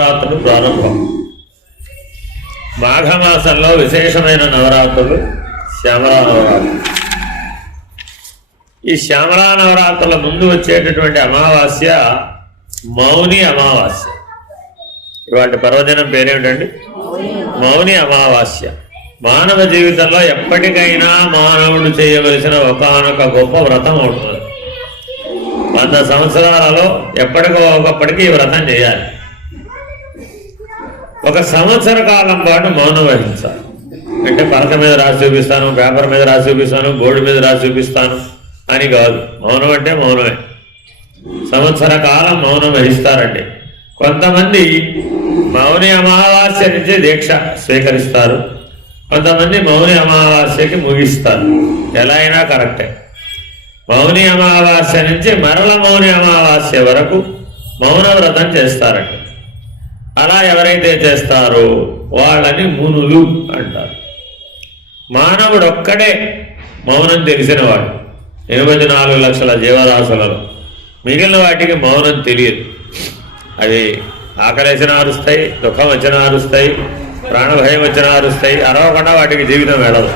నవరాత్రులు ప్రారంభం. మాఘమాసంలో విశేషమైన నవరాత్రులు శ్యామలా నవరాత్రులు. ఈ శ్యామలా నవరాత్రుల ముందు వచ్చేటటువంటి అమావాస్య మౌని అమావాస్య. ఇవాటి పర్వదినం పేరేమిటండి? మౌని అమావాస్య. మానవ జీవితంలో ఎప్పటికైనా మానవుడు చేయవలసిన ఒకనొక గొప్ప వ్రతం ఉంటుంది వంద సంవత్సరాలలో ఎప్పటికో ఒకప్పటికి ఈ వ్రతం చేయాలి. ఒక సంవత్సర కాలం పాటు మౌనం వహించాలి. అంటే పలక మీద రాసి చూపిస్తాను పేపర్ మీద రాసి చూపిస్తాను బోర్డు మీద రాసి చూపిస్తాను అని కాదు. మౌనం అంటే మౌనమే. సంవత్సర కాలం మౌనం వహిస్తారండి. కొంతమంది మౌని అమావాస్య నుంచి దీక్ష స్వీకరిస్తారు. కొంతమంది మౌని అమావాస్యకి ముగిస్తారు. ఎలా అయినా కరెక్టే. మౌని అమావాస్య నుంచి మరల మౌని అమావాస్య వరకు మౌన వ్రతం చేస్తారండి. అలా ఎవరైతే చేస్తారో వాళ్ళని మునులు అంటారు. మానవుడు ఒక్కడే మౌనం తెలిసినవాడు. ఎనిమిది నాలుగు లక్షల జీవరాశులలో మిగిలిన వాటికి మౌనం తెలియదు. అవి ఆకలేసిన అరుస్తాయి దుఃఖం వచ్చిన ఆరుస్తాయి ప్రాణభయం వచ్చిన ఆరుస్తాయి అరవకుండా వాటికి జీవితం వెళ్ళదు.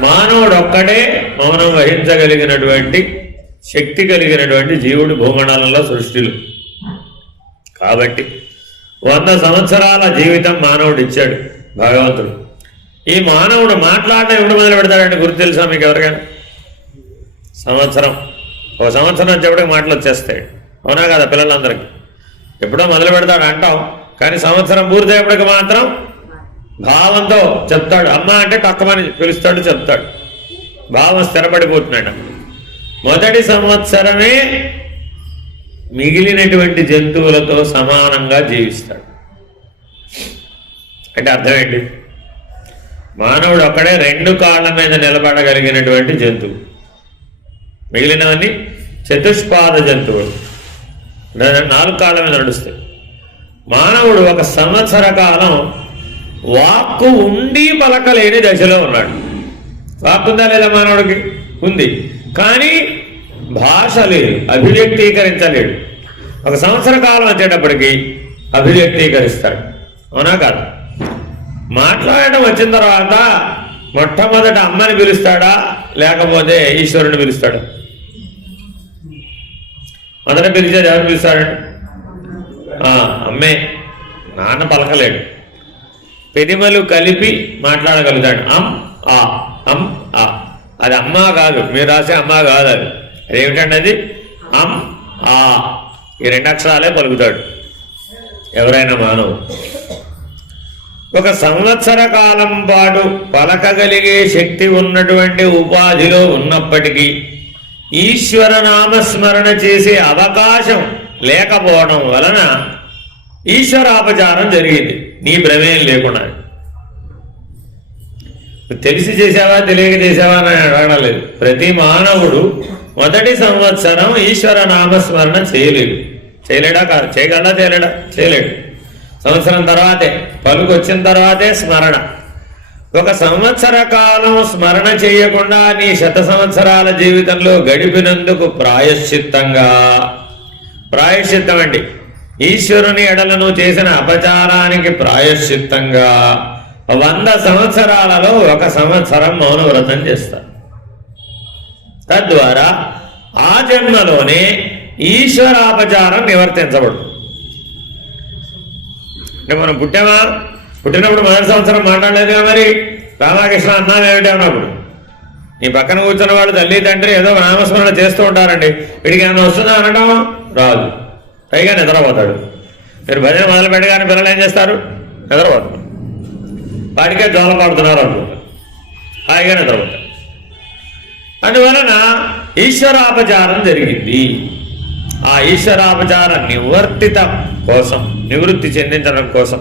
మానవుడు ఒక్కడే మౌనం వహించగలిగినటువంటి శక్తి కలిగినటువంటి జీవుడు భూమండలంలో సృష్టిలు. కాబట్టి వంద సంవత్సరాల జీవితం మానవుడు ఇచ్చాడు భగవంతుడు. ఈ మానవుడు మాట్లాడడం ఎప్పుడు మొదలు పెడతాడంటే గుర్తు తెలుసా మీకు ఎవరికైనా? సంవత్సరం. ఒక సంవత్సరం వచ్చేప్పటికి మాటలు వచ్చేస్తాయి. అవునా కదా పిల్లలందరికీ? ఎప్పుడో మొదలు పెడతాడు అంటాం. కానీ సంవత్సరం పూర్తయ్యేప్పటికి మాత్రం భావంతో చెప్తాడు. అమ్మ అంటే తక్కువని పిలుస్తాడు చెప్తాడు. భావం స్థిరపడిపోతున్నాడు. మొదటి సంవత్సరమే మిగిలినటువంటి జంతువులతో సమానంగా జీవిస్తాడు. అంటే అర్థమేంటి మానవుడు ఒక్కడే రెండు కాళ్ళ మీద నిలబడగలిగినటువంటి జంతువు. మిగిలినవన్నీ చతుష్పాద జంతువులు. నాలుగు కాళ్ళ మీద నడుస్తాయి. మానవుడు ఒక సంవత్సర కాలం వాక్కు ఉండి పలకలేని దశలో ఉన్నాడు. వాక్కు ఉందా లేదా మానవుడికి? ఉంది. కానీ భాష లేదు అభివ్యక్తీకరించలేడు. ఒక సంవత్సర కాలం వచ్చేటప్పటికి అభివ్యక్తీకరిస్తాడు అవునా కాదు? మాట్లాడటం వచ్చిన తర్వాత మొట్టమొదట అమ్మని పిలుస్తాడా? లేకపోతే ఈశ్వరుని పిలుస్తాడు? మొదట పిలిచేది ఎవరు పిలుస్తాడు? ఆ, అమ్మే. నాన్న పలకలేడు. పెదిమలు కలిపి మాట్లాడగలుగుతాడు. అమ్ ఆ అమ్ ఆ. అది అమ్మ కాదు. మీరు రాసే అమ్మ కాదు అది. అదేమిటండి అది? అమ్ ఆ. ఈ రెండు అక్షరాలే పలుకుతాడు. ఎవరైనా మానవు. ఒక సంవత్సర కాలం పాటు పలకగలిగే శక్తి ఉన్నటువంటి ఉపాధిలో ఉన్నప్పటికీ ఈశ్వర నామస్మరణ చేసే అవకాశం లేకపోవడం వలన ఈశ్వరాపచారం జరిగింది. నీ ప్రమేయం లేకుండా. తెలిసి చేసావా తెలియక చేసావా అని అడగడం లేదు. ప్రతి మానవుడు మొదటి సంవత్సరం ఈశ్వర నామస్మరణ చేయలేడు చేయలేడా కాదు? చేయగలడా? చేయలేడా? చేయలేడు సంవత్సరం తర్వాతే పలుకు వచ్చిన తర్వాతే స్మరణ. ఒక సంవత్సర కాలం స్మరణ చేయకుండా నీ శత సంవత్సరాల జీవితంలో గడిపినందుకు ప్రాయశ్చిత్తంగా. ప్రాయశ్చిత్తం అండి. ఈశ్వరుని ఎడలను చేసిన అపచారానికి ప్రాయశ్చిత్తంగా. వంద సంవత్సరాలలో ఒక సంవత్సరం మౌన వ్రతం చేస్తారు తద్వారా ఆ జన్మలోనే ఈశ్వరాపచారం నివర్తించబడు. అంటే మనం పుట్టామా? పుట్టినప్పుడు మొదటి సంవత్సరం మాట్లాడలేదు మరి? రామకృష్ణ అన్నామేమిటి అన్నప్పుడు? నీ పక్కన కూర్చున్న వాళ్ళు తల్లి తండ్రి ఏదో నామస్మరణ చేస్తూ ఉంటారండి. వీడికి ఏమైనా వస్తుందా అనడం రాదు. పైగా నిద్రపోతాడు. మీరు భజన మొదలు పెట్టగానే పిల్లలు ఏం చేస్తారు? నిద్రపోతారు. వాడికే జోల పడుతున్నారు అనుకుంటారు హాయిగా నిద్రపోతారు. అందువలన ఈశ్వరాపచారం జరిగింది. ఆ ఈశ్వరాపచార నివర్తిత కోసం నివృత్తి చెందించడం కోసం.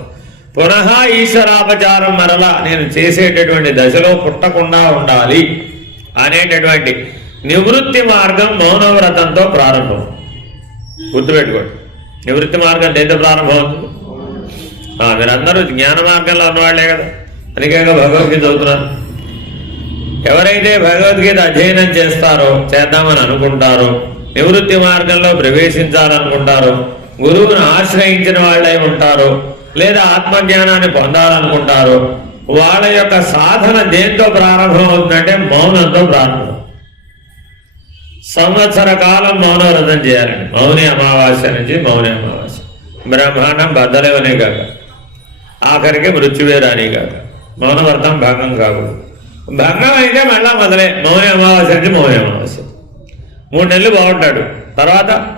పునః ఈశ్వరాపచారం మరలా నేను చేసేటటువంటి దశలో పుట్టకుండా ఉండాలి అనేటటువంటి నివృత్తి మార్గం మౌనవ్రతంతో ప్రారంభం. గుర్తుపెట్టుకోండి. నివృత్తి మార్గం దేంతో ప్రారంభం అవుతుంది? మీరందరూ జ్ఞాన మార్గంలో ఉన్నవాళ్ళే కదా. అందుకే భగవద్గీత చదువుతున్నారు. ఎవరైతే భగవద్గీత అధ్యయనం చేస్తారో చేద్దామని అనుకుంటారో నివృత్తి మార్గంలో ప్రవేశించాలనుకుంటారో గురువును ఆశ్రయించిన వాళ్ళై ఉంటారో లేదా ఆత్మజ్ఞానాన్ని పొందాలనుకుంటారో వాళ్ళ యొక్క సాధన దేంతో ప్రారంభం అవుతుందంటే మౌనంతో ప్రారంభం. సంవత్సర కాలం మౌనవ్రతం చేయాలండి. మౌని అమావాస్య నుంచి మౌని అమావాస్య. బ్రహ్మాండం బద్దలేవనే కాక ఆఖరికి మృత్యువే రాని కాక. మౌనవ్రతం భాగం కాకూడదు. భంగం అయితే మళ్ళా మొదలే మౌని అమావాస్య అంటే మౌని అమావాస్య. మూడు నెలలు బాగుంటాడు. తర్వాత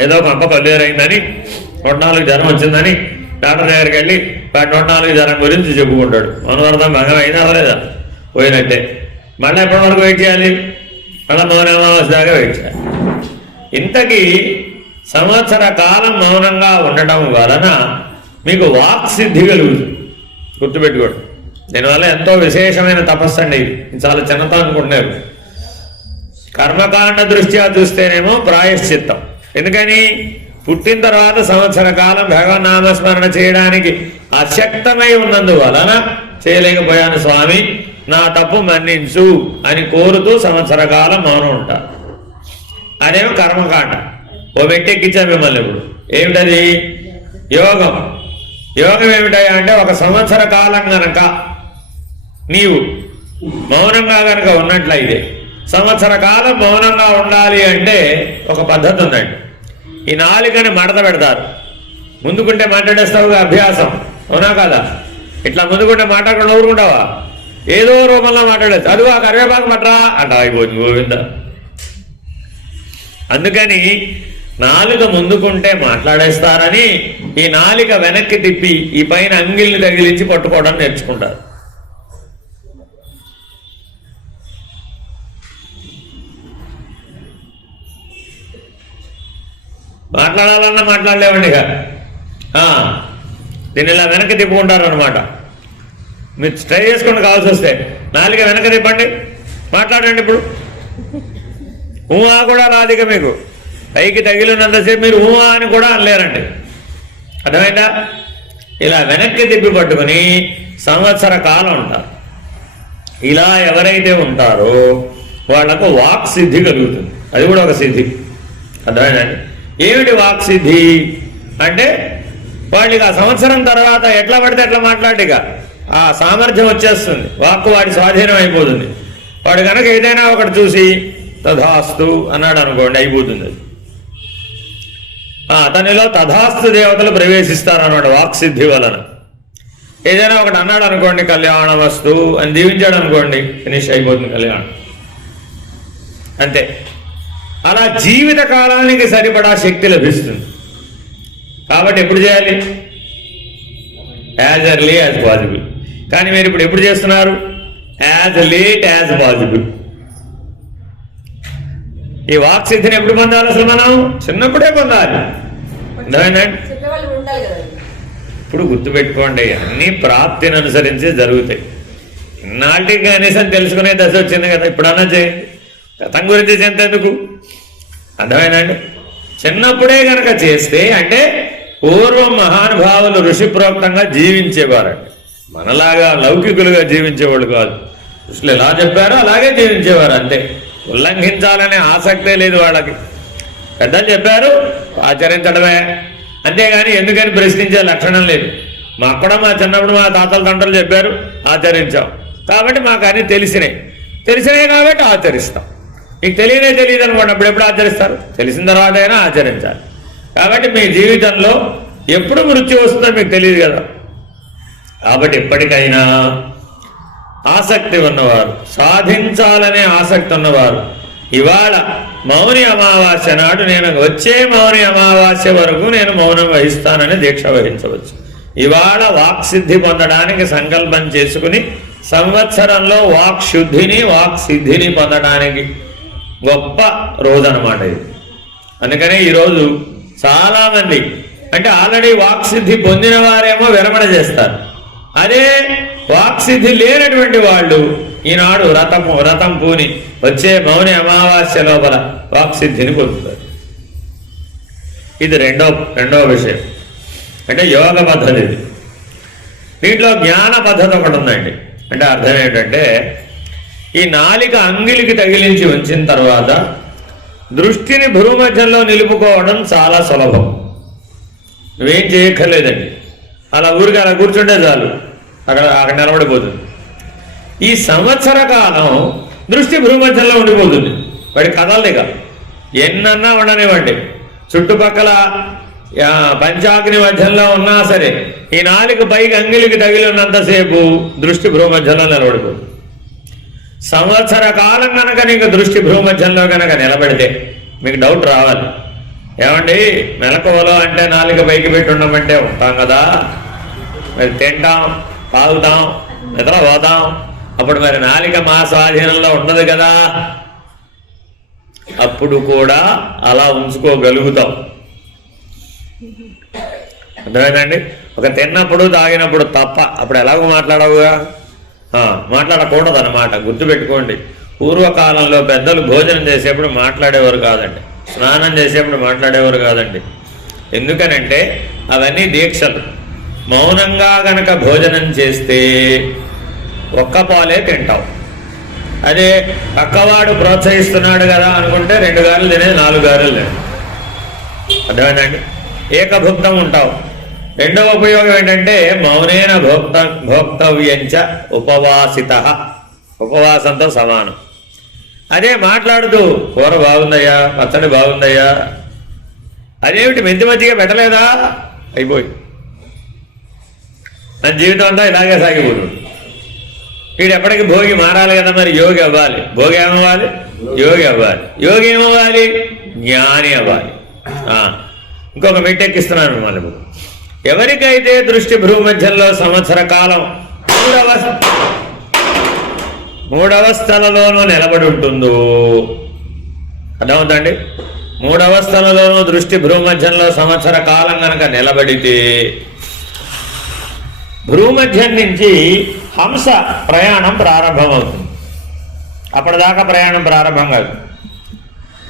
ఏదో పంప కల్లేరైందని నూట నాలుగు జ్వరం వచ్చిందని డాక్టర్ దగ్గరికి వెళ్ళి నూట నాలుగు జ్వరం గురించి చెప్పుకుంటాడు. మనవర్థం భంగం అయినా అవ్వలేదా పోయినట్టే. మళ్ళీ ఎప్పటి వరకు వెయిట్ చేయాలి? మళ్ళీ మౌన అమావాస్య దాకా వెయిట్ చేయాలి. ఇంతకీ సంవత్సర కాలం మౌనంగా ఉండటం వలన మీకు వాక్ సిద్ధి కలుగుతుంది. గుర్తుపెట్టుకోండి. దీనివల్ల ఎంతో విశేషమైన తపస్సు అండి. ఇది చాలా చిన్నత అనుకుంటున్నారు. కర్మకాండ దృష్ట్యా చూస్తేనేమో ప్రాయశ్చిత్తం. ఎందుకని? పుట్టిన తర్వాత సంవత్సర కాలం భగవన్ నామస్మరణ చేయడానికి అశక్తమై ఉన్నందువలన చేయలేకపోయాను స్వామి. నా తప్పు మన్నించు అని కోరుతూ సంవత్సర కాలం మౌనం ఉంటారు అదేమో కర్మకాండ. ఓ మెట్టెక్కించా మిమ్మల్ని ఇప్పుడు. ఏమిటది? యోగం. యోగం ఏమిటయ్యా అంటే ఒక సంవత్సర కాలం గనక నీవు మౌనంగా కనుక ఉన్నట్లయితే సంవత్సర కాలం మౌనంగా ఉండాలి అంటే ఒక పద్ధతి ఉందండి. ఈ నాలుకని మడత పెడతారు. ముందుకుంటే మాట్లాడేస్తావుగా అభ్యాసం. అవునా కదా? ఇట్లా ముందుకుంటే మాట్లాడకుండా ఊరుకుంటావా ఏదో రూపంలో మాట్లాడేది అది ఆ కరివేపాకు పట్టరా అంట అయిపోయింది గోవింద. అందుకని నాలుక ముందుకుంటే మాట్లాడేస్తారని ఈ నాలిక వెనక్కి తిప్పి ఈ పైన అంగిల్ని తగిలించి పట్టుకోవడం నేర్చుకుంటారు. మాట్లాడాలన్నా మాట్లాడలేవండి ఇక. దీన్ని ఇలా వెనక్కి తిప్పుకుంటారు అనమాట మీరు ట్రై చేసుకోండి కావాల్సి వస్తే. నాలిక వెనక తిప్పండి. మాట్లాడండి ఇప్పుడు. ఊహా కూడా రాదిక మీకు. పైకి తగిలినంతసేపు మీరు ఊహా అని కూడా అనలేరండి. అర్థమైందా? ఇలా వెనక్కి తిప్పి పట్టుకుని సంవత్సర కాలం ఉంటారు ఇలా ఎవరైతే ఉంటారో వాళ్ళకు వాక్ సిద్ధి కలుగుతుంది. అది కూడా ఒక సిద్ధి. అర్థమైందండి ఏమిటి వాక్సిద్ధి? అంటే వాళ్ళకి ఆ సంవత్సరం తర్వాత ఎట్లా పడితే ఎట్లా మాట్లాడిక ఆ సామర్థ్యం వచ్చేస్తుంది. వాక్కు వాడి స్వాధీనం అయిపోతుంది. వాడు కనుక ఏదైనా ఒకటి చూసి తథాస్తు అన్నాడు అనుకోండి అయిపోతుంది అది. ఆ, అతనిలో తథాస్తు దేవతలు ప్రవేశిస్తారు అనమాట వాక్సిద్ధి వలన. ఏదైనా ఒకటి అన్నాడు అనుకోండి కళ్యాణ వస్తు అని దీవించాడు అనుకోండి ఫినిష్ అయిపోతుంది కళ్యాణం. అంతే. అలా జీవిత కాలానికి సరిపడా శక్తి లభిస్తుంది. కాబట్టి ఎప్పుడు చేయాలి? యాజ్ ఎర్లీ యాజ్ పాసిబుల్ కానీ మీరు ఇప్పుడు ఎప్పుడు చేస్తున్నారు? యాజ్ లేట్ యాజ్ పాసిబుల్ ఈ వాక్ సిద్ధిని ఎప్పుడు పొందాలి అసలు మనం? చిన్నప్పుడే పొందాలి. ఇప్పుడు గుర్తుపెట్టుకోండి అన్ని ప్రాప్తిని అనుసరించి జరుగుతాయి. ఇన్నాళ్ళకి కనీసం తెలుసుకునే దశ వచ్చింది కదా ఇప్పుడన్నా చేయండి. గతం గురించి చెంతెందుకు అర్థమైందండి? చిన్నప్పుడే గనక చేస్తే అంటే పూర్వం మహానుభావులు ఋషిప్రోక్తంగా జీవించేవారండి. మనలాగా లౌకికులుగా జీవించేవాళ్ళు కాదు. ఋషులు ఎలా చెప్పారో అలాగే జీవించేవారు అంతే. ఉల్లంఘించాలనే ఆసక్తే లేదు వాళ్ళకి. పెద్దలు చెప్పారు ఆచరించడమే. అంతేగాని ఎందుకని ప్రశ్నించే లక్షణం లేదు. మాకు కూడా మా చిన్నప్పుడు మా తాతల తండ్రులు చెప్పారు ఆచరించాం. కాబట్టి మాకు అన్ని తెలిసినాయి. తెలిసినాయి కాబట్టి ఆచరిస్తాం. మీకు తెలియనే తెలియదు అనుకోండి అప్పుడు ఎప్పుడు ఆచరిస్తారు? తెలిసిన తర్వాత అయినా ఆచరించాలి. కాబట్టి మీ జీవితంలో ఎప్పుడు మృత్యు వస్తుందో మీకు తెలియదు కదా. కాబట్టి ఎప్పటికైనా ఆసక్తి ఉన్నవారు సాధించాలనే ఆసక్తి ఉన్నవారు ఇవాళ మౌని అమావాస్య నాడు నేను వచ్చే మౌని అమావాస్య వరకు నేను మౌనం వహిస్తానని దీక్ష వహించవచ్చు. ఇవాళ వాక్ సిద్ధి పొందడానికి సంకల్పం చేసుకుని సంవత్సరంలో వాక్ శుద్ధిని వాక్ సిద్ధిని పొందడానికి గొప్ప రోజు అనమాట ఇది. అందుకనే ఈరోజు చాలామంది అంటే ఆల్రెడీ వాక్సిద్ధి పొందిన వారేమో విరమణ చేస్తారు. అదే వాక్సిద్ధి లేనటువంటి వాళ్ళు ఈనాడు రథము రథం పూని వచ్చే మౌని అమావాస్య లోపల వాక్సిద్ధిని పొందుతారు. ఇది రెండో రెండవ విషయం. అంటే యోగ పద్ధతి ఇది. దీంట్లో జ్ఞాన పద్ధతి ఒకటి ఉందండి. అంటే అర్థం ఏంటంటే ఈ నాలిక అంగిలికి తగిలించి ఉంచిన తర్వాత దృష్టిని భూమధ్యంలో నిలుపుకోవడం చాలా సులభం. నువ్వేం చేయక్కర్లేదండి. అలా ఊరికి అలా కూర్చుంటే చాలు. అక్కడ అక్కడ నిలబడిపోతుంది. ఈ సంవత్సర కాలం దృష్టి భూమధ్యంలో ఉండిపోతుంది. వాడి కదలలేక ఎన్నన్నా ఉండనివ్వండి. చుట్టుపక్కల పంచాగ్ని మధ్యంలో ఉన్నా సరే ఈ నాలుగు పైకి అంగిలికి తగిలి ఉన్నంతసేపు దృష్టి భూమధ్యంలో నిలబడిపోతుంది. సంవత్సర కాలం కనుక నీకు దృష్టి భూమధ్యంలో కనుక నిలబడితే మీకు డౌట్ రావాలి. ఏమండి? మెలకువలో అంటే నాలుగు పైకి పెట్టి ఉండమంటే ఉంటాం కదా. మరి తింటాం పాలుతాం నిద్ర పోతాం. అప్పుడు మరి నాలిక మా స్వాధీనంలో ఉండదు కదా. అప్పుడు కూడా అలా ఉంచుకోగలుగుతాం. అర్థమైందండి? ఒక తిన్నప్పుడు తాగినప్పుడు తప్ప. అప్పుడు ఎలాగో మాట్లాడవుగా? మాట్లాడకూడదు అనమాట గుర్తుపెట్టుకోండి. పూర్వకాలంలో పెద్దలు భోజనం చేసేప్పుడు మాట్లాడేవారు కాదండి. స్నానం చేసేప్పుడు మాట్లాడేవారు కాదండి. ఎందుకనంటే అవన్నీ దీక్షలు. మౌనంగా గనక భోజనం చేస్తే ఒక్క పాలే తింటావు. అదే పక్కవాడు ప్రోత్సహిస్తున్నాడు కదా అనుకుంటే రెండు గారెలు తినేది నాలుగు గారెలు తినే అర్థమైందండి ఏకభుక్తం ఉంటావు. రెండవ ఉపయోగం ఏంటంటే మౌనేన భోక్త భోక్తవ్యంచ ఉపవాసిత. ఉపవాసంతో సమానం. అదే మాట్లాడుతూ కూర బాగుందయ్యా పచ్చడి బాగుందయ్యా. అదేమిటి మెంతి మజ్జిగ పెట్టలేదా? అయిపోయి. నా జీవితం అంతా ఇలాగే సాగిపోతుంది. వీడు ఎప్పటికి భోగి మారాలి కదా మరి యోగి అవ్వాలి. భోగి ఏమవ్వాలి? యోగి అవ్వాలి. యోగి ఏమవ్వాలి? జ్ఞాని అవ్వాలి. ఆ, ఇంకొక మెట్టెక్కిస్తున్నాను మళ్ళీ. ఇప్పుడు. ఎవరికైతే దృష్టి భూమధ్యంలో సంవత్సర కాలం మూడవ మూడవస్థలలోనూ నిలబడి ఉంటుందో? అర్థమవుతండి మూడవస్థలలోనూ దృష్టి భూమధ్యంలో సంవత్సర కాలం కనుక నిలబడితే భూమధ్యం నుంచి హంస ప్రయాణం ప్రారంభమవుతుంది. అప్పటిదాకా ప్రయాణం ప్రారంభం కాదు.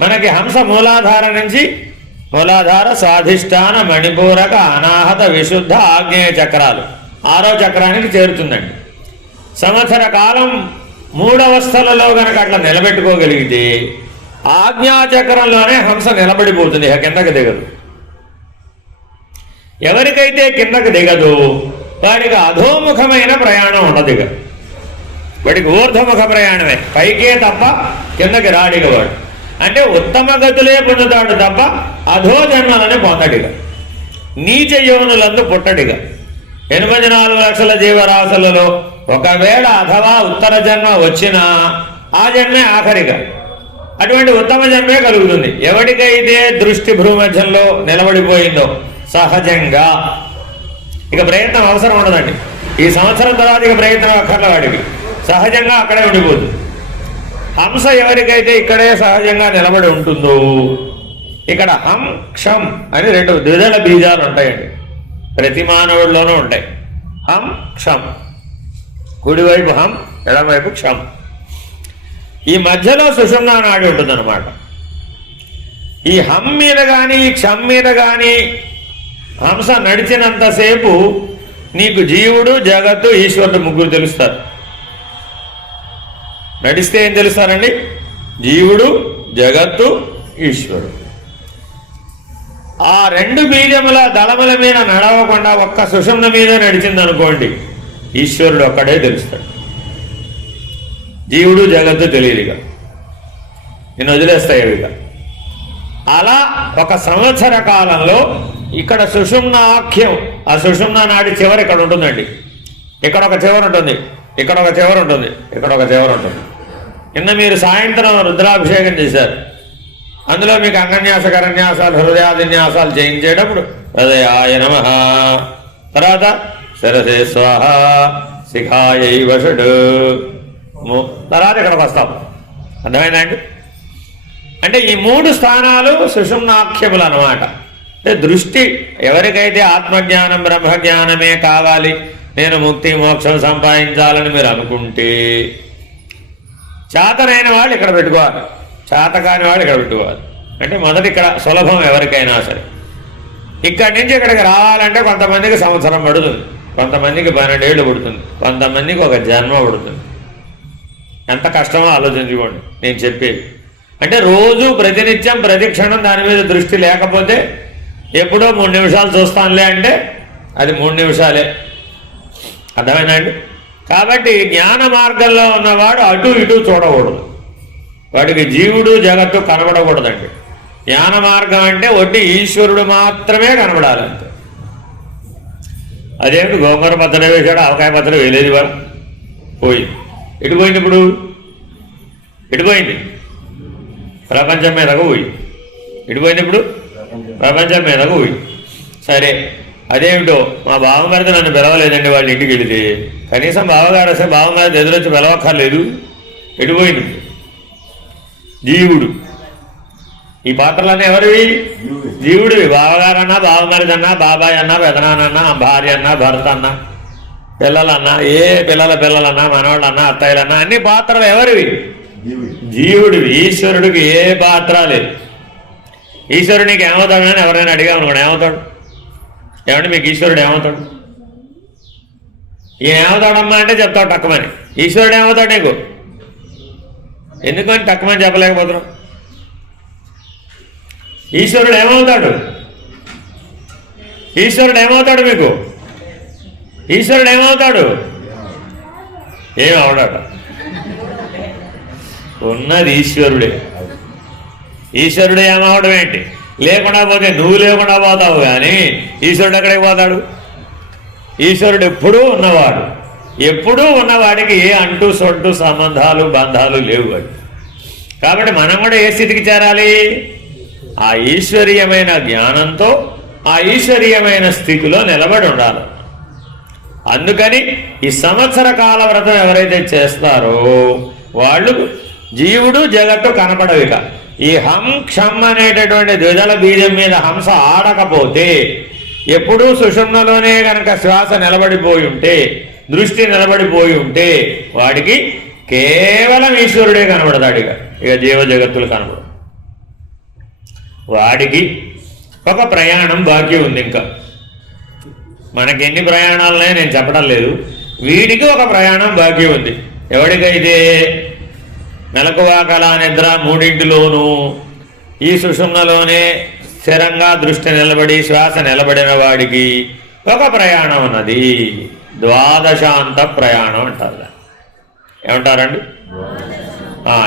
మనకి హంస మూలాధార నుంచి మూలాధార స్వాధిష్టాన మణిపూరక అనాహత విశుద్ధ ఆగ్నేయ చక్రాలు. ఆరో చక్రానికి చేరుతుందండి. సంవత్సర కాలం మూడవస్థలలో గనక అట్లా నిలబెట్టుకోగలిగితే ఆజ్ఞాచక్రంలోనే హంస నిలబడిపోతుంది ఇక కిందకు దిగదు. ఎవరికైతే కిందకు దిగదు వాడికి అధోముఖమైన ప్రయాణం ఉండదు ఇక. వాడికి ఊర్ధముఖ ప్రయాణమే. పైకే తప్ప కిందకి రాడిగవాడు అంటే ఉత్తమ గతులే పొందుతాడు తప్ప అధో జన్మలని పొందడిగా. నీచ యవనులందు పుట్టడిగా. ఎనిమిది నాలుగు లక్షల జీవరాశులలో ఒకవేళ అథవా ఉత్తర జన్మ వచ్చినా ఆ జన్మే ఆఖరిగా. అటువంటి ఉత్తమ జన్మే కలుగుతుంది. ఎవరికైతే దృష్టి భూమధ్యంలో నిలబడిపోయిందో సహజంగా. ఇక ప్రయత్నం అవసరం ఉండదండి. ఈ సంవత్సరం తర్వాత ఇక ప్రయత్నం అక్కర్ల వాడికి సహజంగా అక్కడే ఉండిపోతుంది. హంస ఎవరికైతే ఇక్కడే సహజంగా నిలబడి ఉంటుందో ఇక్కడ హం క్షం అని రెండు ద్విదళ బీజాలు ఉంటాయండి. ప్రతి మానవుడిలోనూ ఉంటాయి. హం క్షం. కుడివైపు హం ఎడమవైపు క్షం. ఈ మధ్యలో సుషుమ్నా నాడి ఉంటుందన్నమాట. ఈ హం మీద కానీ క్షం మీద కానీ హంస నడిచినంతసేపు నీకు జీవుడు జగత్తు ఈశ్వరుడు ముగ్గురు తెలుస్తారు. నడిస్తే ఏం తెలుస్తారండి జీవుడు జగత్తు ఈశ్వరుడు. ఆ రెండు బీజముల దళముల మీద నడవకుండా ఒక్క సుషుమ్న మీద నడిచిందనుకోండి ఈశ్వరుడు ఒక్కడే తెలుస్తాడు. జీవుడు జగత్తు తెలియదుగా నేను వదిలేస్తాయి ఇక. అలా ఒక సంవత్సర కాలంలో ఇక్కడ సుషుమ్న ఆఖ్యం ఆ సుషుమ్న నాటి చివరి ఇక్కడ ఉంటుందండి. ఇక్కడ ఒక చివరి ఉంటుంది ఇక్కడ ఒక చివరి ఉంటుంది ఇక్కడ ఒక చివరి ఉంటుంది. నిన్న మీరు సాయంత్రం రుద్రాభిషేకం చేశారు. అందులో మీకు అంగన్యాస కరన్యాసాలు హృదయాదిన్యాసాలు చేయించేటప్పుడు హృదయాయ నమ. తర్వాత శిరసే స్వాహ శిఖాయ వషుడు. తర్వాత ఇక్కడికి వస్తాం. అర్థమైందండి? అంటే ఈ మూడు స్థానాలు సుషుమ్నాఖ్యములు అన్నమాట. అంటే దృష్టి ఎవరికైతే ఆత్మజ్ఞానం బ్రహ్మజ్ఞానమే కావాలి నేను ముక్తి మోక్షం సంపాదించాలని మీరు అనుకుంటే చేతనైన వాళ్ళు ఇక్కడ పెట్టుకోవాలి. చేత కాని వాళ్ళు ఇక్కడ పెట్టుకోవాలి. అంటే మొదటి ఇక్కడ సులభం ఎవరికైనా సరే. ఇక్కడి నుంచి ఇక్కడికి రావాలంటే కొంతమందికి సంవత్సరం పడుతుంది. కొంతమందికి పన్నెండేళ్ళు పడుతుంది. కొంతమందికి ఒక జన్మ పడుతుంది. ఎంత కష్టమో ఆలోచించుకోండి. నేను చెప్పేది. అంటే రోజు ప్రతినిత్యం ప్రతి క్షణం దాని మీద దృష్టి లేకపోతే ఎప్పుడో మూడు నిమిషాలు చూస్తానులే అంటే అది మూడు నిమిషాలే. అర్థమైనా అండి? కాబట్టి జ్ఞాన మార్గంలో ఉన్నవాడు అటు ఇటు చూడకూడదు. వాడికి జీవుడు జగత్తు కనబడకూడదండి. జ్ఞాన మార్గం అంటే వడ్డీ ఈశ్వరుడు మాత్రమే కనబడాలి అంతే. అదేమిటి గోంగూర పత్రం వేశాడు ఆవకాయ పత్రం వేయలేదు ఇవాళ? పోయి ఎటు పోయింది ఇప్పుడు? ఎటు పోయింది? ప్రపంచం మీదకు పోయి. ఎటు పోయింది ఇప్పుడు? ప్రపంచం మీదకు పోయి. సరే అదేమిటో మా బావగారితో నన్ను పిలవలేదండి వాళ్ళ ఇంటికి వెళితే. కనీసం బావగారు వస్తే బావగారి ఎదురొచ్చి పిలవక్కర్లేదు ఎటుపోయింది జీవుడు. ఈ పాత్రలన్నీ ఎవరివి? జీవుడివి. బావగారన్నా బావగారిదన్నా బాబాయ్ అన్నా పెదనాన్నన్నా భార్య అన్నా భర్త అన్నా పిల్లలన్నా ఏ పిల్లల పిల్లలన్నా మనవాళ్ళన్నా అత్తయ్యలన్నా అన్ని పాత్రలు ఎవరివి? జీవుడివి. ఈశ్వరుడికి ఏ పాత్ర లేదు ఈశ్వరునికి ఏమవుతాడు అని ఎవరైనా అడిగామనుకోండి ఏమవుతాడు? ఏమంటే మీకు ఈశ్వరుడు ఏమవుతాడు? ఈయన ఏమవుతాడమ్మా అంటే చెప్తాడు టక్కమని. ఈశ్వరుడు ఏమవుతాడు నీకు? ఎందుకని టక్కమని చెప్పలేకపోతున్నాం ఈశ్వరుడు ఏమవుతాడు? ఈశ్వరుడు ఏమవుతాడు మీకు? ఈశ్వరుడు ఏమవుతాడు? ఏం అవడట? ఉన్నది ఈశ్వరుడే. ఈశ్వరుడు ఏమవడం ఏంటి? లేకుండా పోతే నువ్వు లేకుండా పోతావు కానీ ఈశ్వరుడు ఎక్కడికి పోతాడు? ఈశ్వరుడు ఎప్పుడూ ఉన్నవాడు. ఎప్పుడూ ఉన్నవాడికి ఏ అంటు సొంటు సంబంధాలు బంధాలు లేవు వాడు కాబట్టి మనం కూడా ఏ స్థితికి చేరాలి? ఆ ఈశ్వరీయమైన జ్ఞానంతో ఆ ఈశ్వరీయమైన స్థితిలో నిలబడి ఉండాలి. అందుకని ఈ సంవత్సర కాల వ్రతం ఎవరైతే చేస్తారో వాళ్ళు జీవుడు జగత్తు కనపడవిక. ఈ హం క్షమ్ అనేటటువంటి ద్విదళ బీజం మీద హంస ఆడకపోతే ఎప్పుడూ సుషుమ్నలోనే గనక శ్వాస నిలబడిపోయి ఉంటే దృష్టి నిలబడిపోయి ఉంటే వాడికి కేవలం ఈశ్వరుడే కనబడతాడు ఇక. ఇక జీవ జగత్తులు కనబడు వాడికి ఒక ప్రయాణం బాకీ ఉంది ఇంకా. మనకి ఎన్ని ప్రయాణాలనే నేను చెప్పడం లేదు. వీడికి ఒక ప్రయాణం బాకీ ఉంది. ఎవరికైతే మెలకువా కళా నిద్ర మూడింటిలోనూ ఈ సుషుమ్నలోనే స్థిరంగా దృష్టి నిలబడి శ్వాస నిలబడిన వాడికి ఒక ప్రయాణం ఉన్నది. ద్వాదశాంత ప్రయాణం అంటారు ఏమంటారండి?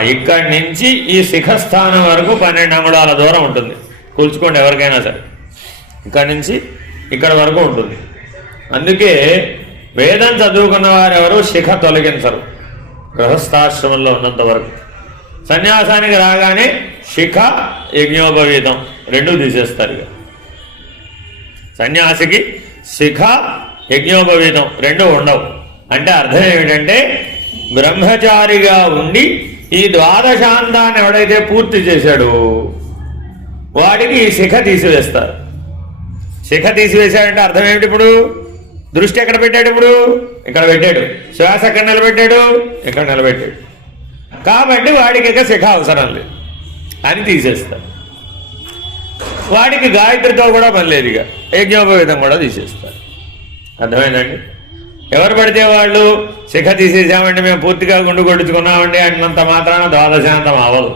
ఇక్కడి నుంచి ఈ శిఖస్థానం వరకు పన్నెండు అంగుళాల దూరం ఉంటుంది. కూల్చుకోండి ఎవరికైనా సరే. ఇక్కడి నుంచి ఇక్కడ వరకు ఉంటుంది. అందుకే వేదం చదువుకున్న వారెవరు శిఖ తొలగించరు. గృహస్థాశ్రమంలో ఉన్నంత వరకు. సన్యాసానికి రాగానే శిఖ యజ్ఞోపవీతం. రెండూ తీసేస్తారు ఇక. సన్యాసికి శిఖ యజ్ఞోపవీతం రెండు ఉండవు. అంటే అర్థం ఏమిటంటే బ్రహ్మచారిగా ఉండి ఈ ద్వాదశాంతాన్ని ఎవడైతే పూర్తి చేశాడో వాడికి ఈ శిఖ తీసివేస్తారు. శిఖ తీసివేశాడంటే అర్థం ఏమిటి ఇప్పుడు? దృష్టి ఎక్కడ పెట్టాడు ఇప్పుడు? ఇక్కడ పెట్టాడు. శ్వాస ఎక్కడ నిలబెట్టాడు? ఇక్కడ నిలబెట్టాడు. కాబట్టి వాడికి ఇక శిఖ అవసరం లేదు. అని తీసేస్తారు. వాడికి గాయత్రితో కూడా పని లేదు ఇక. యజ్ఞోపవేతం కూడా తీసేస్తారు. అర్థమైందండి? ఎవరు పడితే వాళ్ళు శిఖ తీసేసామంటే మేము పూర్తిగా గుండు కొట్టించుకున్నామండి అన్నంత మాత్రాన ద్వాదశాంతం అవ్వదు.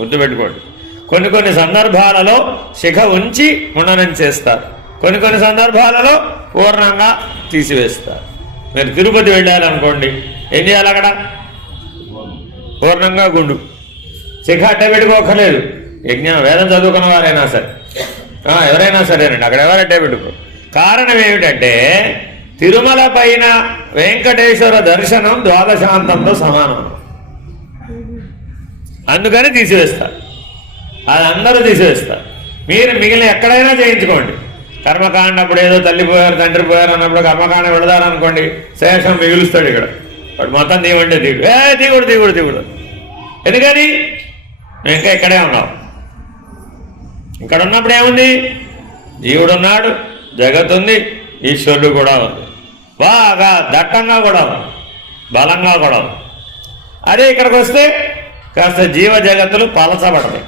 గుర్తుపెట్టుకోండి. కొన్ని కొన్ని సందర్భాలలో శిఖ ఉంచి ఉండనం చేస్తారు. కొన్ని కొన్ని సందర్భాలలో పూర్ణంగా తీసివేస్తారు. మీరు తిరుపతి వెళ్ళాలనుకోండి ఏం చేయాలి అక్కడ పూర్ణంగా గుండు. శిఖ అట్ట పెట్టుకోకలేదు యజ్ఞ వేదం చదువుకున్న వారైనా సరే. ఆ, ఎవరైనా సరేనండి అక్కడ ఎవరంటే పెట్టుకో. కారణం ఏమిటంటే తిరుమల పైన వెంకటేశ్వర దర్శనం ద్వాదశాంతంతో సమానం. అందుకని తీసివేస్తారు అది అందరూ తీసివేస్తారు మీరు మిగిలిన ఎక్కడైనా చేయించుకోండి. కర్మకాండ అప్పుడు ఏదో తల్లి పోయారు తండ్రి పోయారు అన్నప్పుడు కర్మకాండ పెడతారు అనుకోండి శేషం మిగులుస్తాడు ఇక్కడ. వాడు మొత్తం తీవండి దిగుడు. ఏ దిగుడు దిగుడు దిగుడు. ఎందుకని? ఇంకా ఇక్కడే ఉన్నావు. ఇక్కడ ఉన్నప్పుడు ఏముంది? జీవుడు ఉన్నాడు జగత్ ఉంది ఈశ్వరుడు కూడా ఉంది. బాగా దట్టంగా కూడా ఉంది. బలంగా కూడా ఉంది. అదే ఇక్కడికి వస్తే కాస్త జీవ జగత్తులు పలసబడతాయి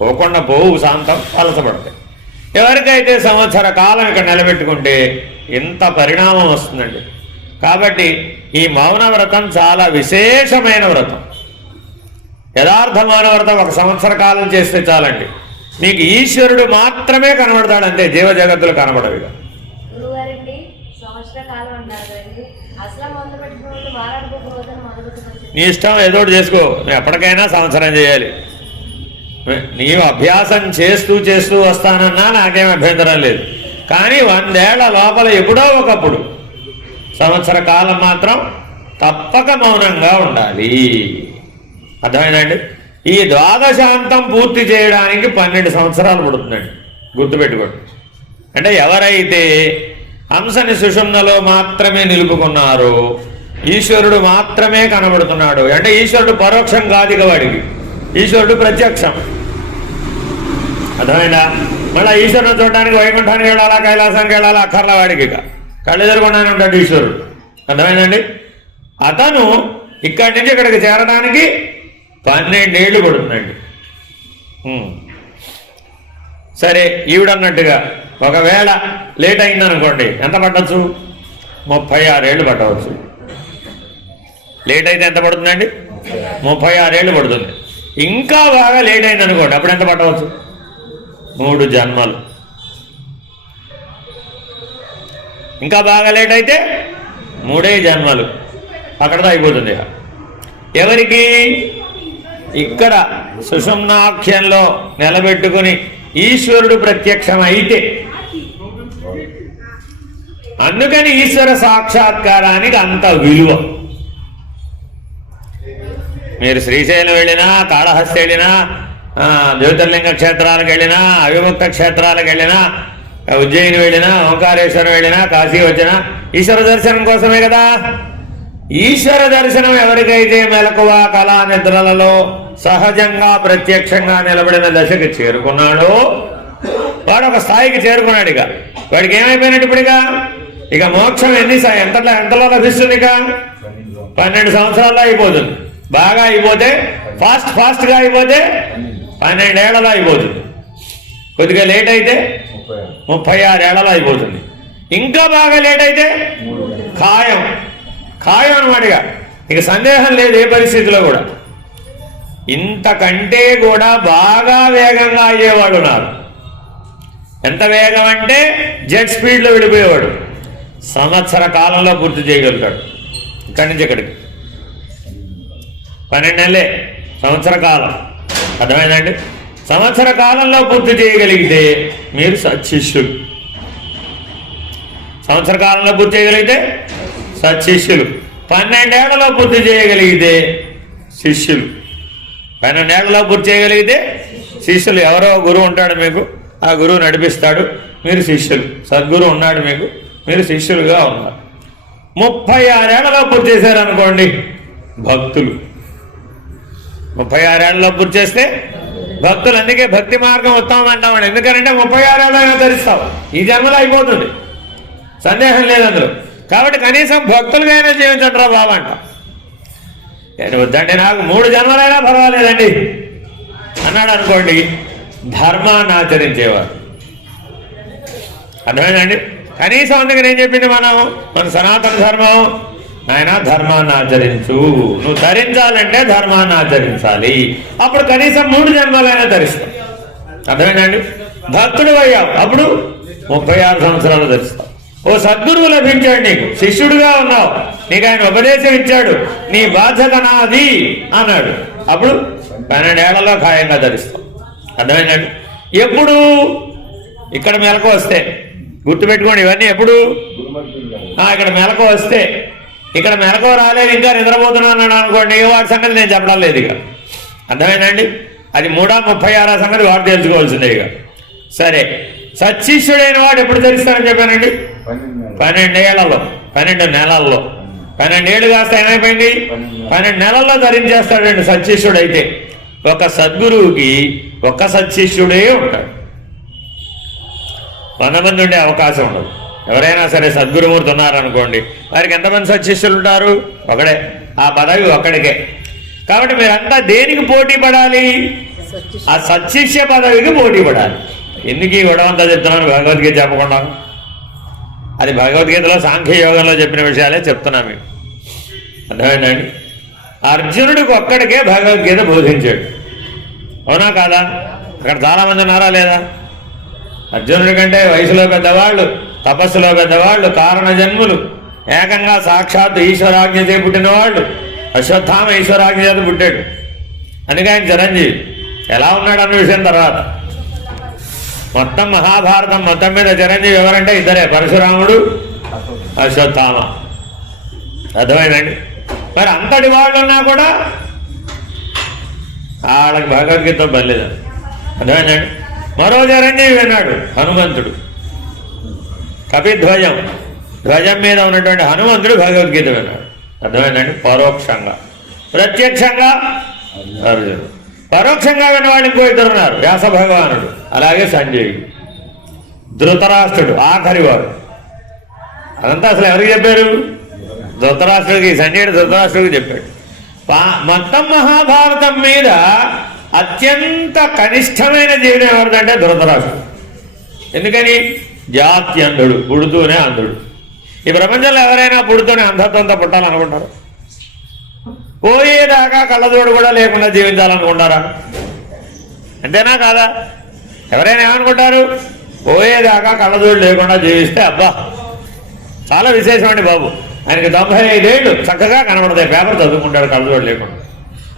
పోకుండా పోవు శాంతం పలసబడతాయి ఎవరికైతే సంవత్సర కాలం ఇక్కడ నిలబెట్టుకుంటే ఇంత పరిణామం వస్తుందండి. కాబట్టి ఈ మౌన వ్రతం చాలా విశేషమైన వ్రతం. యథార్థమైన వ్రతం ఒక సంవత్సర కాలం చేస్తే చాలండి. మీకు ఈశ్వరుడు మాత్రమే కనబడతాడు అంతే జీవ జగత్తులు పెట్టుకోవచ్చు. నీ ఇష్టం ఏదో చేసుకో ఎప్పటికైనా సంవత్సరం చేయాలి. నీవు అభ్యాసం చేస్తూ చేస్తూ వస్తానన్నా నాకేం అభ్యంతరం లేదు. కానీ వందేళ్ళ లోపల ఎప్పుడో ఒకప్పుడు సంవత్సర కాలం మాత్రం తప్పక మౌనంగా ఉండాలి. అర్థమైందండి ఈ ద్వాదశాంతం పూర్తి చేయడానికి పన్నెండు సంవత్సరాలు పడుతుందండి గుర్తుపెట్టుకోండి. అంటే ఎవరైతే హంసని సుషుమ్నలో మాత్రమే నిలుపుకున్నారో ఈశ్వరుడు మాత్రమే కనబడుతున్నాడు. అంటే ఈశ్వరుడు పరోక్షం కాదిక వాడికి ఈశ్వరుడు ప్రత్యక్షం. అర్థమైందా? మళ్ళీ ఈశ్వరుడు చూడడానికి వైకుంఠానికి వెళ్ళాలా కైలాసానికి వెళ్ళాలా అక్కర్ల వాడికి ఇక. కళ్ళు ఉంటాడు ఈశ్వరుడు. అర్థమైందండి? అతను ఇక్కడి నుంచి ఇక్కడికి చేరడానికి పన్నెండేళ్ళు పడుతుందండి. సరే ఈవిడన్నట్టుగా ఒకవేళ లేట్ అయిందనుకోండి ఎంత పట్టచ్చు? ముప్పై ఆరేళ్ళు పట్టవచ్చు. లేట్ అయితే ఎంత పడుతుందండి? ముప్పై ఆరేళ్ళు పడుతుంది. ఇంకా బాగా లేట్ అయింది అనుకోండి అప్పుడు ఎంత పట్టవచ్చు? మూడు జన్మలు. ఇంకా బాగా లేట్ అయితే మూడే జన్మలు. అక్కడతో అయిపోతుంది ఎవరికి? ఇక్కడ సుషుమ్నాఖ్యంలో నిలబెట్టుకుని ఈశ్వరుడు ప్రత్యక్షం అయితే అందుకని ఈశ్వర సాక్షాత్కారానికి అంత విలువ. మీరు శ్రీశైలం వెళ్ళినా కాళహస్తి వెళ్ళినా జ్యోతిర్లింగ క్షేత్రాలకు వెళ్ళినా అవిముక్త క్షేత్రాలకు వెళ్ళినా ఉజ్జయిని వెళ్ళినా ఓంకారేశ్వరం వెళ్ళినా కాశీ వచ్చినా ఈశ్వర దర్శనం కోసమే కదా? ఈశ్వర దర్శనం ఎవరికైతే మెలకువ కళా నిద్రలలో సహజంగా ప్రత్యక్షంగా నిలబడిన దశకి చేరుకున్నాడో వాడు ఒక స్థాయికి చేరుకున్నాడు ఇక. వాడికి ఏమైపోయినట్టు ఇప్పుడు ఇక ఇక మోక్షం ఎన్ని ఎంతలో ఎంతలో లభిస్తుంది ఇక పన్నెండు సంవత్సరాల్లో అయిపోతుంది. బాగా అయిపోతే ఫాస్ట్ ఫాస్ట్గా అయిపోతే పన్నెండేళ్ళలో అయిపోతుంది. కొద్దిగా లేట్ అయితే ముప్పై ఆరేళ్ళలో అయిపోతుంది. ఇంకా బాగా లేట్ అయితే ఖాయం. ఖాయం అనమాట ఇక ఇక సందేహం లేదు ఏ పరిస్థితిలో కూడా. ఇంతకంటే కూడా బాగా వేగంగా అయ్యేవాడు ఉన్నారు. ఎంత వేగం అంటే జెట్ స్పీడ్లో వెళ్ళిపోయేవాడు సంవత్సర కాలంలో పూర్తి చేయగలుగుతాడు. ఇక్కడి నుంచి ఇక్కడికి. పన్నెండు నెలలే. సంవత్సర కాలం. అర్థమైందండి? సంవత్సర కాలంలో పూర్తి చేయగలిగితే మీరు సత్శిష్యులు సంవత్సర కాలంలో పూర్తి చేయగలిగితే సత్శిష్యులు. పన్నెండేళ్ళలో పూర్తి చేయగలిగితే శిష్యులు. పన్నెండేళ్ళలో పూర్తి చేయగలిగితే శిష్యులు. ఎవరో గురువు ఉంటాడు మీకు ఆ గురువు నడిపిస్తాడు. మీరు శిష్యులు. సద్గురు ఉన్నాడు మీకు మీరు శిష్యులుగా ఉన్నారు. ముప్పై ఆరేళ్ళలో పూర్తి చేశారనుకోండి భక్తులు. ముప్పై ఆరేళ్ళలో పూర్తి చేస్తే భక్తులు. అందుకే భక్తి మార్గం ఉత్తమం అంటామండి. ఎందుకంటే ముప్పై ఆరేళ్ళైనా ధరిస్తావు ఈ జన్మలో అయిపోతుంది. సందేహం లేదు అందులో. కాబట్టి కనీసం భక్తులుగానే జీవించండి రా బాబా అంట. నేను వద్దండి నాకు మూడు జన్మలైనా పర్వాలేదండి. అన్నాడు అనుకోండి ధర్మాన్ని ఆచరించేవారు. అర్థమైందండి? కనీసం అందుకని ఏం చెప్పింది మనం? మన సనాతన ధర్మం నాయన ధర్మాన్ని ఆచరించు. నువ్వు ధరించాలంటే ధర్మాన్ని ఆచరించాలి. అప్పుడు కనీసం మూడు జన్మలైనా ధరిస్తావు అర్థమైందండి? భక్తుడు అయ్యావు అప్పుడు ముప్పై ఆరు సంవత్సరాలు ధరిస్తావు ఓ సద్గురువు లభించాడు నీకు శిష్యుడుగా ఉన్నావు. నీకు ఆయన ఉపదేశం ఇచ్చాడు. నీ బాధ్యత నాది అన్నాడు. అప్పుడు పన్నెండేళ్ళలో ఖాయంగా ధరిస్తాం. అర్థమైందండి? ఎప్పుడు? ఇక్కడ మెలకు వస్తే. గుర్తుపెట్టుకోండి ఇవన్నీ ఎప్పుడు? ఇక్కడ మెలకు వస్తే. ఇక్కడ మెలకు రాలేదు ఇంకా నిద్రపోతున్నాను అనుకోండి వాటి సంగతి నేను చెప్పడం లేదు ఇక. అర్థమైందండి? అది మూడా ముప్పై ఆరా సంగతి వాడు తెలుసుకోవాల్సిందే ఇక. సరే సత్శిష్యుడైన వాడు ఎప్పుడు తెలుస్తానని చెప్పానండి? పన్నెండేళ్ళలో. పన్నెండు నెలల్లో. పన్నెండేళ్ళు కాస్త ఏమైపోయింది? పన్నెండు. నెలల్లో ధరించేస్తాడండి సత్శిష్యుడైతే ఒక సద్గురువుకి ఒక సత్శిష్యుడే ఉంటాడు. వంద మంది ఉండే అవకాశం ఉండదు. ఎవరైనా సరే సద్గురుమూర్తి ఉన్నారనుకోండి వారికి ఎంతమంది సత్శిష్యులు ఉంటారు? ఒకడే. ఆ పదవి ఒక్కడికే. కాబట్టి మీరంతా దేనికి పోటీ పడాలి? ఆ సత్శిష్య పదవికి పోటీ పడాలి. ఎందుకు ఈ గొడవంతా చెప్తున్నాను భగవద్గీత చెప్పకుండా? అది భగవద్గీతలో సాంఖ్య యోగంలో చెప్పిన విషయాలే చెప్తున్నా మీకు. అర్థమైందండి? అర్జునుడికి ఒక్కడికే భగవద్గీత బోధించాడు. అవునా కాదా? అక్కడ చాలామంది ఉన్నారా లేదా? అర్జునుడి కంటే వయసులో పెద్దవాళ్ళు తపస్సులో పెద్దవాళ్ళు కారణ జన్ములు ఏకంగా సాక్షాత్ ఈశ్వరాజ్ఞ చే పుట్టిన వాళ్ళు అశ్వత్థామ ఈశ్వరాజ్ఞ చేత పుట్టాడు. అందుకే ఆయన చిరంజీవి. ఎలా ఉన్నాడు అన్న విషయం తర్వాత. మొత్తం మహాభారతం మొత్తం మీద చిరంజీవి ఎవరంటే ఇద్దరే పరశురాముడు అశ్వత్థామ. అర్థమైందండి? మరి అంతటి వాళ్ళు ఉన్నా కూడా వాళ్ళకి భగవద్గీత బలేదు అర్థమైందండి? మరో చిరంజీవి విన్నాడు హనుమంతుడు. కపిధ్వజం. ధ్వజం మీద ఉన్నటువంటి హనుమంతుడు భగవద్గీత విన్నాడు. అర్థమైందండి? పరోక్షంగా. ప్రత్యక్షంగా? అర్జునుడు. పరోక్షంగా విన్నవాళ్ళు ఇంకో ఇద్దరు ఉన్నారు వ్యాస భగవానుడు అలాగే సంజయుడు ధృతరాష్ట్రుడు ఆఖరి వాడు. అదంతా అసలు ఎవరికి చెప్పారు ధృతరాష్ట్రుడికి సంజయుడు ధృతరాష్ట్రుడికి చెప్పాడు. మొత్తం మహాభారతం మీద అత్యంత కనిష్టమైన జీవనం ఎవరిదంటే ధృతరాష్ట్రుడు. ఎందుకని? జాతి అంధుడు పుడుతూనే అంధుడు ఈ ప్రపంచంలో ఎవరైనా పుడుతూనే అంధత్వంతో పుట్టాలనుకుంటారు? పోయేదాకా కళ్ళజోడు కూడా లేకుండా జీవించాలనుకుంటారా అంతేనా కాదా? ఎవరైనా ఏమనుకుంటారు? పోయేదాకా కళ్ళజోడు లేకుండా జీవిస్తే అబ్బా చాలా విశేషం అండి బాబు. ఆయనకి తొంభై ఐదేళ్ళు చక్కగా కనబడతాయి పేపర్ చదువుకుంటాడు కళ్ళజోడు లేకుండా.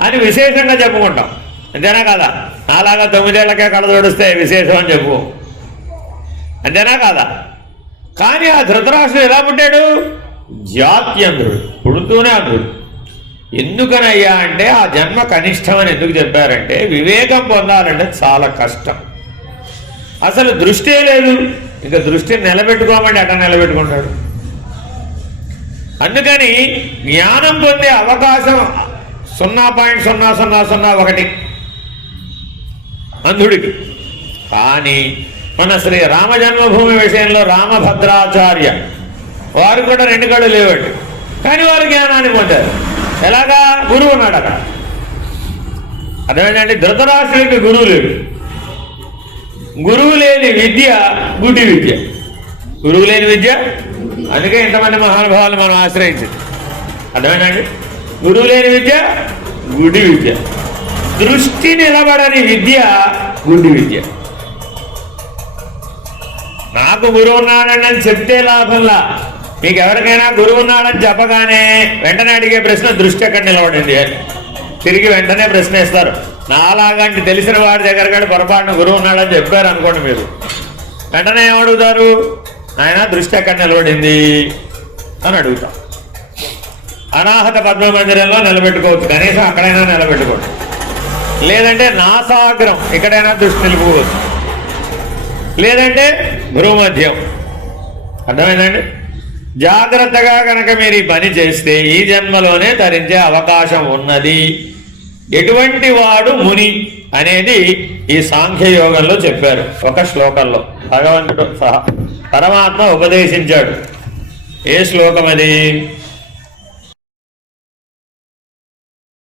అని విశేషంగా చెప్పుకుంటాం. అంతేనా కాదా? నాలాగా తొమ్మిదేళ్ళకే కళ్ళజోడిస్తే విశేషం అని చెప్పు. అంతేనా కాదా? కానీ ఆ ధృతరాష్ట్రుడు ఎలా పుట్టాడు? జాత్యంధ్రుడు పుడుతూనే అంధ్రుడు ఎందుకనయ్యా అంటే ఆ జన్మ కనిష్టం అని ఎందుకు చెప్పారంటే వివేకం పొందాలంటే చాలా కష్టం. అసలు దృష్టే లేదు. ఇంకా దృష్టిని నిలబెట్టుకోమండి అట్లా నిలబెట్టుకుంటాడు? అందుకని జ్ఞానం పొందే అవకాశం సున్నా పాయింట్ సున్నా సున్నా సున్నా ఒకటి. అంధుడికి. కానీ మన శ్రీ రామ జన్మభూమి విషయంలో రామభద్రాచార్య వారు కూడా రెండు కళ్ళు లేవండి. కానీ వారు జ్ఞానాన్ని పొందారు. ఎలాగా? గురువు ఉన్నాడు అక్కడ. అదేంటంటే ధృతరాష్ట్రుడికి గురువు లేడు. గురువు లేని విద్య గుడి విద్య. గురువు లేని విద్య? అందుకే ఇంతమంది మహానుభావాలు మనం ఆశ్రయించింది అర్థమేనండి గురువు లేని విద్య గుడి విద్య. దృష్టి నిలబడని విద్య గుడి విద్య. నాకు గురువు ఉన్నాడని అని చెప్తే లాభంలా. మీకు ఎవరికైనా గురువు ఉన్నాడని చెప్పగానే వెంటనే అడిగే ప్రశ్న దృష్టి ఎక్కడ నిలబడింది అని. తిరిగి వెంటనే ప్రశ్న ఇస్తారు నాలాగంటే తెలిసిన వాడి దగ్గర కూడా పొరపాటున గురువు ఉన్నాడని చెప్పారు అనుకోండి మీరు. వెంటనే ఏమడుగుతారు ఆయన దృష్టి ఎక్కడ నిలబడింది? అని అడుగుతాం. అనాహత పద్మ మందిరంలో నిలబెట్టుకోవచ్చు. కనీసం అక్కడైనా నిలబెట్టుకోవచ్చు లేదంటే నాసాగ్రం ఎక్కడైనా దృష్టి నిలుపుకోవచ్చు. లేదంటే భూమధ్యం అర్థమైందండి జాగ్రత్తగా కనుక మీరు ఈ పని చేస్తే ఈ జన్మలోనే తరించే అవకాశం ఉన్నది. ఎటువంటి వాడు ముని అనేది ఈ సాంఖ్యయోగంలో చెప్పారు ఒక శ్లోకంలో. భగవంతుడు సహా పరమాత్మ ఉపదేశించాడు. ఏ శ్లోకం అది